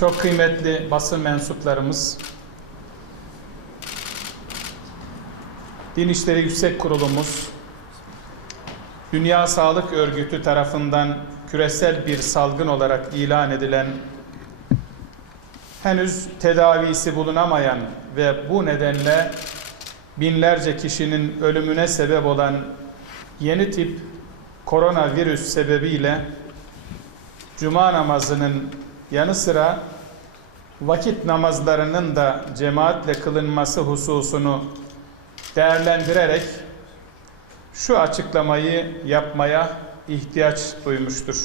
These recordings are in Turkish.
Çok kıymetli basın mensuplarımız, Din İşleri Yüksek Kurulumuz, Dünya Sağlık Örgütü tarafından küresel bir salgın olarak ilan edilen, henüz tedavisi bulunamayan ve bu nedenle binlerce kişinin ölümüne sebep olan yeni tip koronavirüs sebebiyle cuma namazının yanı sıra vakit namazlarının da cemaatle kılınması hususunu değerlendirerek şu açıklamayı yapmaya ihtiyaç duymuştur.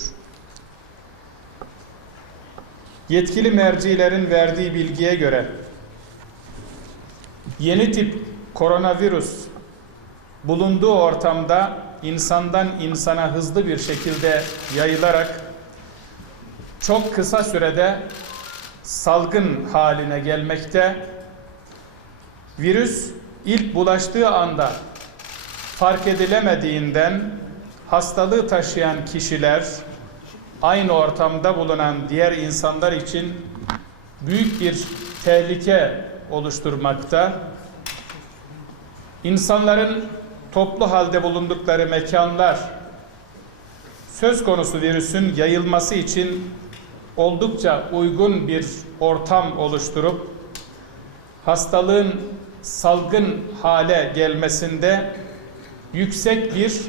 Yetkili mercilerin verdiği bilgiye göre yeni tip koronavirüs bulunduğu ortamda insandan insana hızlı bir şekilde yayılarak çok kısa sürede salgın haline gelmekte. Virüs ilk bulaştığı anda fark edilemediğinden hastalığı taşıyan kişiler aynı ortamda bulunan diğer insanlar için büyük bir tehlike oluşturmakta. İnsanların toplu halde bulundukları mekanlar söz konusu virüsün yayılması için oldukça uygun bir ortam oluşturup hastalığın salgın hale gelmesinde yüksek bir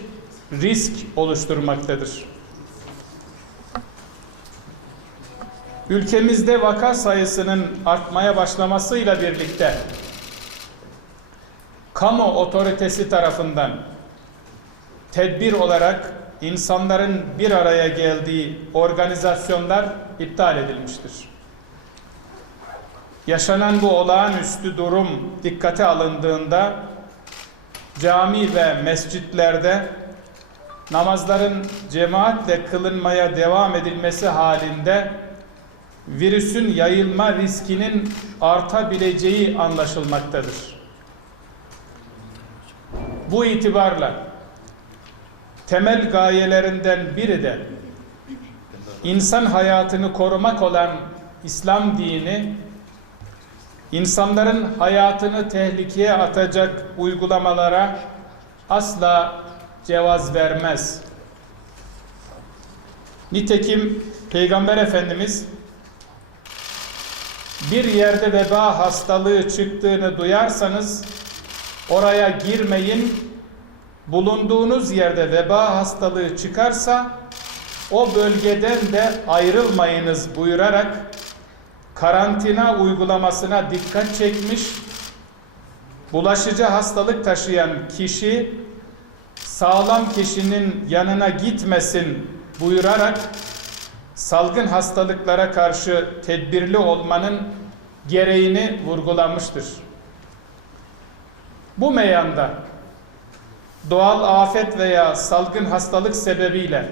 risk oluşturmaktadır. Ülkemizde vaka sayısının artmaya başlamasıyla birlikte kamu otoritesi tarafından tedbir olarak insanların bir araya geldiği organizasyonlar iptal edilmiştir. Yaşanan bu olağanüstü durum dikkate alındığında cami ve mescitlerde namazların cemaatle kılınmaya devam edilmesi halinde virüsün yayılma riskinin artabileceği anlaşılmaktadır. Bu itibarla temel gayelerinden biri de insan hayatını korumak olan İslam dini insanların hayatını tehlikeye atacak uygulamalara asla cevaz vermez. Nitekim Peygamber Efendimiz bir yerde veba hastalığı çıktığını duyarsanız oraya girmeyin. Bulunduğunuz yerde veba hastalığı çıkarsa o bölgeden de ayrılmayınız buyurarak karantina uygulamasına dikkat çekmiş. Bulaşıcı hastalık taşıyan kişi sağlam kişinin yanına gitmesin buyurarak salgın hastalıklara karşı tedbirli olmanın gereğini vurgulamıştır. Bu meyanda doğal afet veya salgın hastalık sebebiyle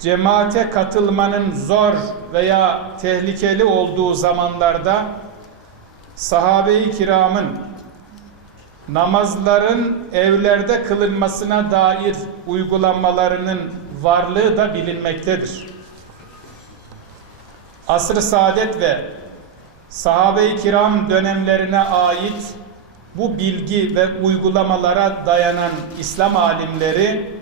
cemaate katılmanın zor veya tehlikeli olduğu zamanlarda sahabe-i kiramın namazların evlerde kılınmasına dair uygulamalarının varlığı da bilinmektedir. Asr-ı saadet ve sahabe-i kiram dönemlerine ait bu bilgi ve uygulamalara dayanan İslam alimleri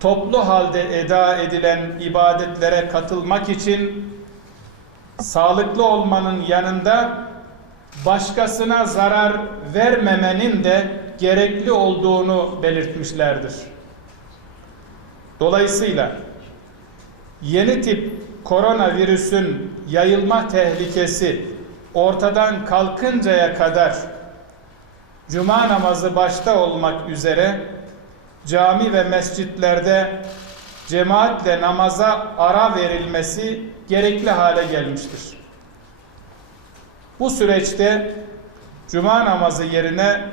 toplu halde eda edilen ibadetlere katılmak için sağlıklı olmanın yanında başkasına zarar vermemenin de gerekli olduğunu belirtmişlerdir. Dolayısıyla yeni tip koronavirüsün yayılma tehlikesi ortadan kalkıncaya kadar cuma namazı başta olmak üzere cami ve mescitlerde cemaatle namaza ara verilmesi gerekli hale gelmiştir. Bu süreçte cuma namazı yerine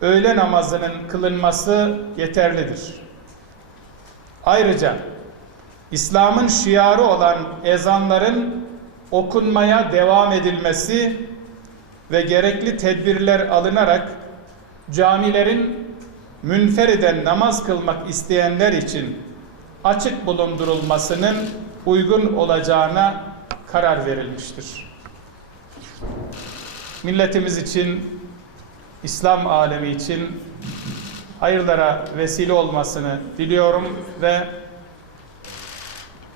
öğle namazının kılınması yeterlidir. Ayrıca İslam'ın şiarı olan ezanların okunmaya devam edilmesi ve gerekli tedbirler alınarak camilerin münferiden namaz kılmak isteyenler için açık bulundurulmasının uygun olacağına karar verilmiştir. Milletimiz için, İslam alemi için hayırlara vesile olmasını diliyorum ve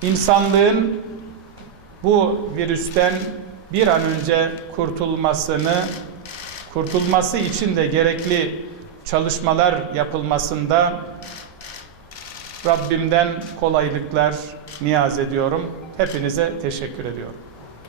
insanlığın bu virüsten bir an önce kurtulmasını, kurtulması için de gerekli çalışmalar yapılmasında Rabbimden kolaylıklar niyaz ediyorum. Hepinize teşekkür ediyorum.